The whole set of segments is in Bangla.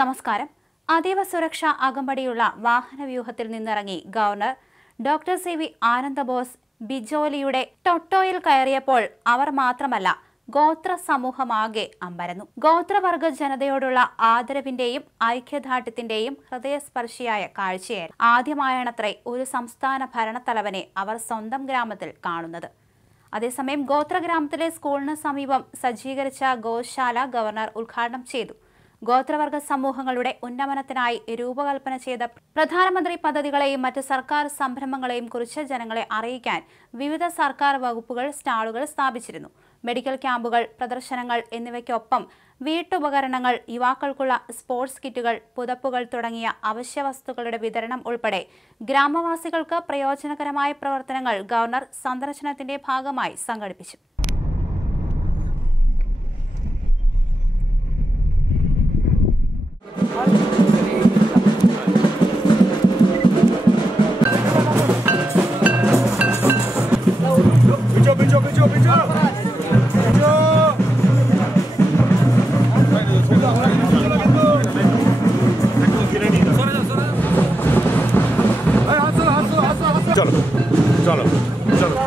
നമസ്കാരം. അതീവ സുരക്ഷാ അകമ്പടിയുള്ള വാഹനവ്യൂഹത്തിൽ നിന്നിറങ്ങി ഗവർണർ ഡോക്ടർ സി.വി. ആനന്ദബോസ് ബിജോലിയുടെ ടൊട്ടോയിൽ കയറിയപ്പോൾ അവർ മാത്രമല്ല ഗോത്ര സമൂഹമാകെ അമ്പരന്നു. ഗോത്രവർഗ ജനതയോടുള്ള ആദരവിന്റെയും ഐക്യദാർഢ്യത്തിന്റെയും ഹൃദയസ്പർശിയായ കാഴ്ചയായിരുന്നു. ആദ്യമായാണത്രേ ഒരു സംസ്ഥാന ഭരണത്തലവനെ അവർ സ്വന്തം ഗ്രാമത്തിൽ കാണുന്നത്. അതേസമയം ഗോത്രഗ്രാമത്തിലെ സ്കൂളിന് സമീപം സജ്ജീകരിച്ച ഗോശാല ഗവർണർ ഉദ്ഘാടനം ചെയ്തു. ഗോത്രവർഗ സമൂഹങ്ങളുടെ ഉന്നമനത്തിനായി രൂപകൽപ്പന ചെയ്ത പ്രധാനമന്ത്രി പദ്ധതികളെയും മറ്റ് സർക്കാർ സംരംഭങ്ങളെയും കുറിച്ച് ജനങ്ങളെ അറിയിക്കാൻ വിവിധ സർക്കാർ വകുപ്പുകൾ സ്റ്റാളുകൾ സ്ഥാപിച്ചിരുന്നു. മെഡിക്കൽ ക്യാമ്പുകൾ, പ്രദർശനങ്ങൾ എന്നിവയ്ക്കൊപ്പം വീട്ടുപകരണങ്ങൾ, യുവാക്കൾക്കുള്ള സ്പോർട്സ് കിറ്റുകൾ, പുതപ്പുകൾ തുടങ്ങിയ അവശ്യവസ്തുക്കളുടെ വിതരണം ഉൾപ്പെടെ ഗ്രാമവാസികൾക്ക് പ്രയോജനകരമായ പ്രവർത്തനങ്ങൾ ഗവർണർ സന്ദർശനത്തിന്റെ ഭാഗമായി സംഘടിപ്പിച്ചു. चलो चलो चलो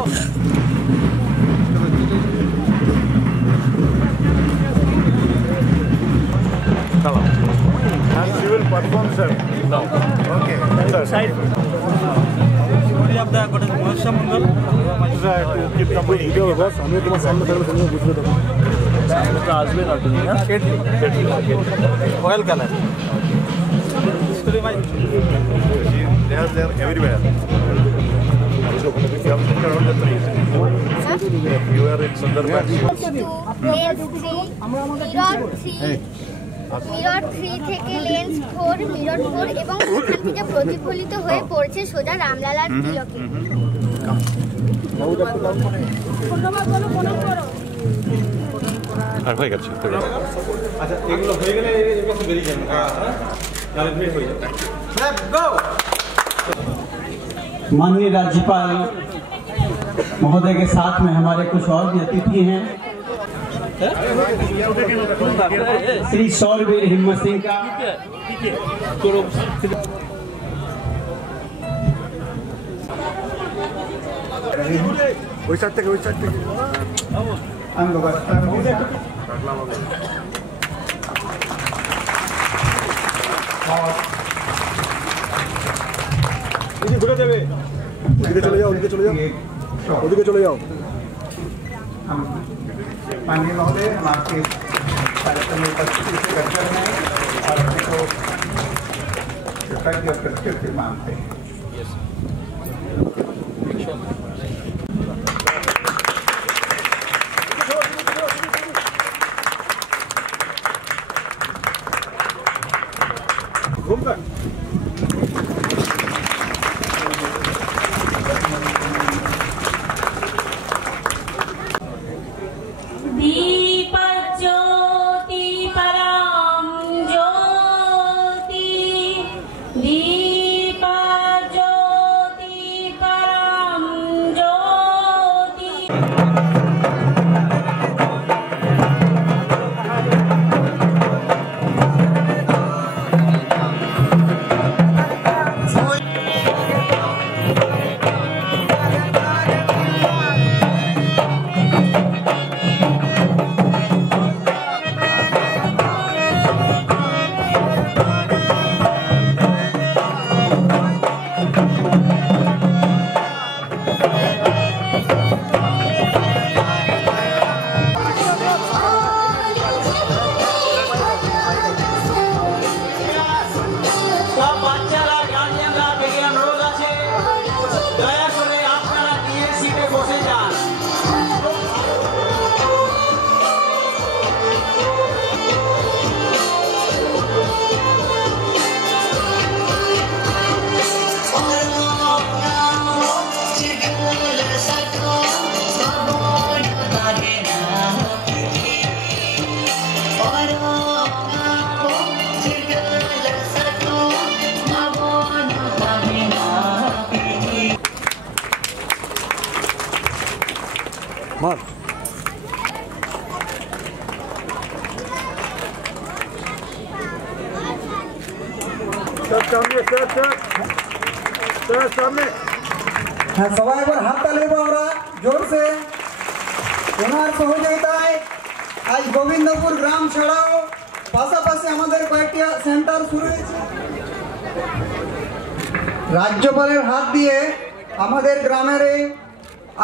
चलो and she will perform sir now okay sir side story of the goddess Mahasha Mangal to keep company video बस हमें तुम्हारे सामने खड़े करने पूछ रहे थे तो आज में ना तुम्हें cat oil color story my they are everywhere. You are in Sundarban. Mirror 3 থেকে লেন্স 4 মিরর 4 এবং এখান থেকে প্রতিফলিত হয়ে পড়ছে সোজা রামলালার তিলকে। আর হয়ে গেছে। আচ্ছা এগুলো হয়ে গেলে এর কাছে বেরিয়ে যাবে। তাহলে ফিট হয়ে যাবে। Let's go. माननीय राज्यपाल महोदय के साथ में हमारे कुछ और भी अतिथि हैं। श्री शौर्यवीर हिम्मत सिंह का उधर चले जाओ उधर चले जाओ उधर चले जाओ माननीय महोदय हम आपके कार्यक्रम में उपस्थित करते हैं और अपने को कृतज्ञ और कृतज्ञ मानते हैं। मार হ্যাঁ, সবাই এবার হাততালি দেবো আমরা জোরসে। ওনার সহযোগিতায় আজ গোবিন্দপুর গ্রাম ছাড়াও পাশাপাশি আমাদের কয়েকটি সেন্টার শুরু হয়েছে। রাজ্যপালের হাত দিয়ে আমাদের গ্রামের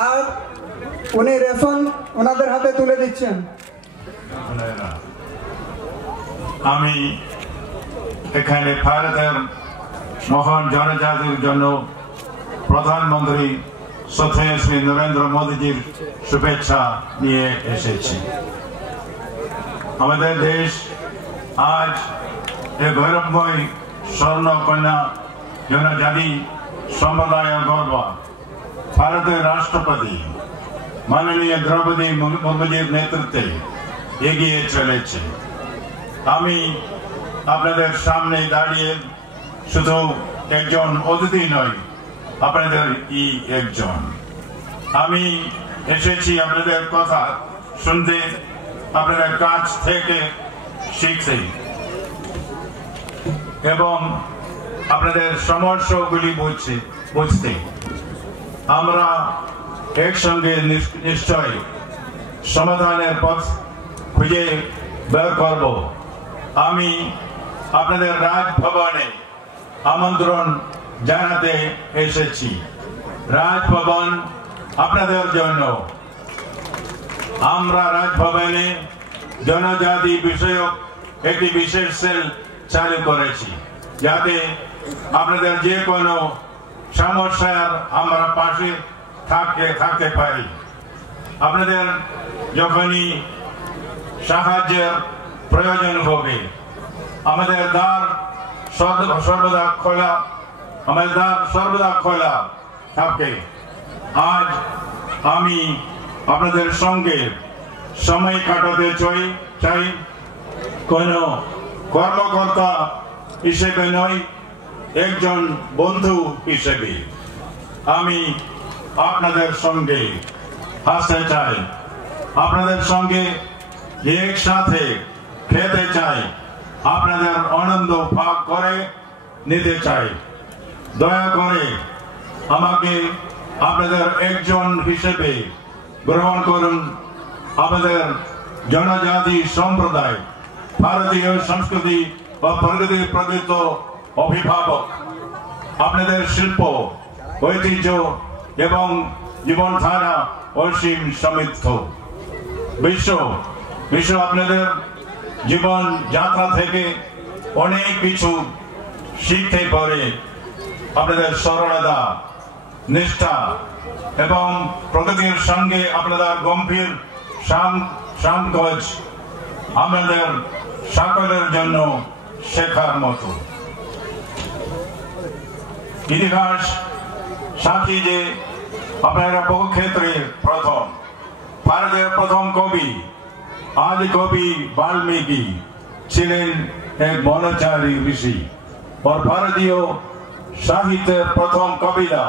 আর উনি রেশন ওনাদের হাতে তুলে দিচ্ছেন। আমি এখানে ভারতের মহান জনজাতির জন্য প্রধানমন্ত্রী শ্রদ্ধেয় শ্রী নরেন্দ্র মোদীজির শুভেচ্ছা নিয়ে এসেছি। আমাদের দেশ আজ এ গৌরবময় স্বর্ণ কন্যা জনজাতি সম্প্রদায়ের গর্ব ভারতের রাষ্ট্রপতি মাননীয় দ্রৌপদী মুর্মুজির নেতৃত্বে এগিয়ে চলেছে। আমি আপনাদের সামনে দাঁড়িয়ে শুধু একজন অতিথি নই, আপনাদের একজন। আমি এসেছি আপনাদের কথা শুনতে, আপনাদের কাছ থেকে শিখতে এবং আপনাদের সমস্যাগুলি বুঝতে। আমরা একসঙ্গে নিশ্চয় সমাধানের পথ খুঁজে বের করব। আমি আপনাদের রাজভবনে আমন্ত্রণ জানাতে এসেছি। রাজভবন আপনাদের জন্য। আমরা রাজভবনে জনজাতি বিষয়ক একটি বিশেষ সেল চালু করেছি, যাতে আপনাদের যে কোনো সমস্যার আমরা পাশে থাকতে পারি। আপনাদের যখনই সাহায্যের প্রয়োজন হবে, আমাদের দ্বার সর্বদা খোলা থাকে। আজ আমি আপনাদের সঙ্গে সময় কাটাতে চাই, কোন কর্মকর্তা হিসেবে নয়, একজন বন্ধু হিসেবে। আমি আপনাদের সঙ্গে হাসতে চাই, আপনাদের সঙ্গে একসাথে খেতে চাই, আপনাদের আনন্দ ভাগ করে নিতে চাই। দয়া করে আমাকে আপনাদের একজন হিসেবে গ্রহণ করুন। আমাদের জনজাতি সম্প্রদায় ভারতীয় সংস্কৃতি ও প্রগতির প্রকৃত অভিভাবক। আপনাদের শিল্প, ঐতিহ্য এবং জীবনধারা অসীম সমৃদ্ধ। বিশ্ব আপনাদের জীবন যাত্রা থেকে অনেক কিছু শিখতে পারে। আপনাদের সরলতা, নিষ্ঠা এবং প্রকৃতির সঙ্গে আপনাদের গম্ভীর সংকোচ আমাদের সকলের জন্য শেখার মতো। ইতিহাস সাক্ষী যে আপনারা বহু ক্ষেত্রে প্রথম। ভারতের প্রথম কবি আদি কবি বাল্মীকি ছিলেন এক বনচারী ঋষি। और भारतीय साहित्य प्रथम कविता